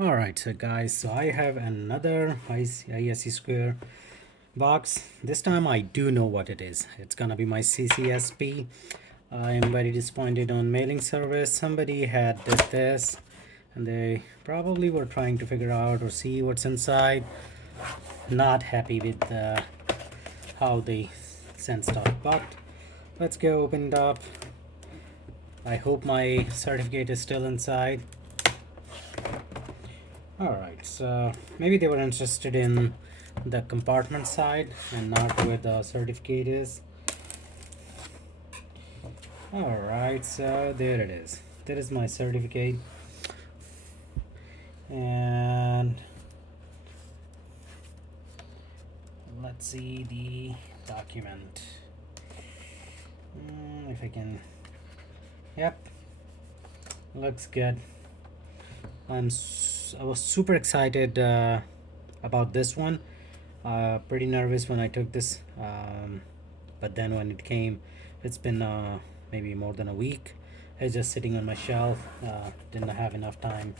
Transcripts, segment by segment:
All right, so guys, so I have another ISC square box. This time I do know what it is. It's gonna be my CCSP. I am very disappointed on mailing service. Somebody had did this and they probably were trying to figure out or see what's inside. Not happy with how they sent stuff, but let's go open it up. I hope my certificate is still inside. Alright, so maybe they were interested in the compartment side and not where the certificate is. Alright, so there it is. There is my certificate. And let's see the document. If I can. Yep, looks good. I was super excited about this one. Pretty nervous when I took this, but then when it came, it's been maybe more than a week. It's just sitting on my shelf. Didn't have enough time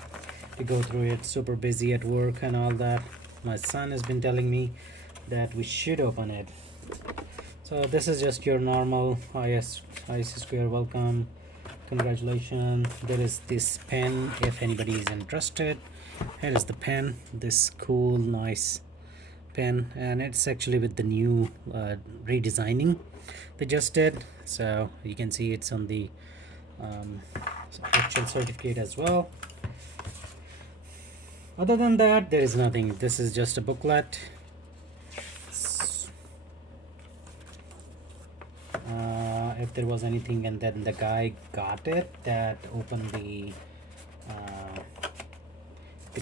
to go through it. Super busy at work and all that. My son has been telling me that we should open it. So this is just your normal ISC square welcome. Congratulations. There is this pen if anybody is interested. Here is the pen, this cool nice pen, and it's actually with the new redesigning they just did, so you can see it's on the actual certificate as well. Other than that, there is nothing. This is just a booklet. If there was anything, and then the guy got it that opened the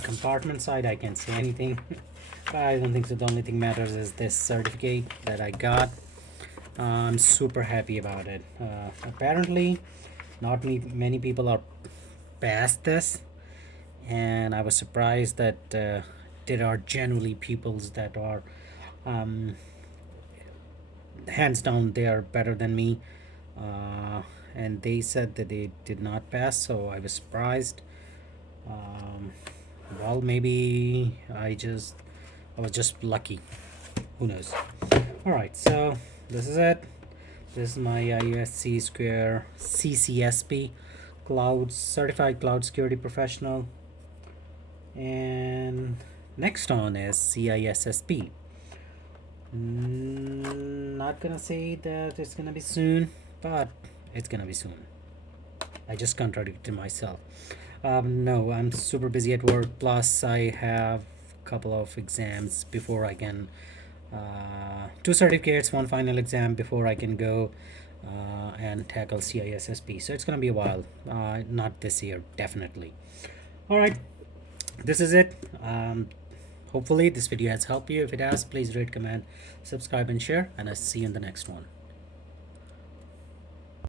compartment side, I can't say anything. I don't think so. The only thing matters is this certificate that I got. I'm super happy about it. Apparently not many people are past this, and I was surprised that there are generally peoples that are hands down they are better than me, and they said that they did not pass, so I was surprised. Well, maybe I was just lucky, who knows. All right, so this is it. This is my ISC square CCSP cloud certified cloud security professional, and next on is CISSP. Not gonna say that it's gonna be soon, but it's gonna be soon. I just contradicted myself. No, I'm super busy at work, plus I have a couple of exams before I can two certificates, one final exam before I can go and tackle CISSP, so it's gonna be a while. Not this year, definitely. All right, this is it. Hopefully this video has helped you. If it has, please rate, comment, subscribe and share, and I'll see you in the next one.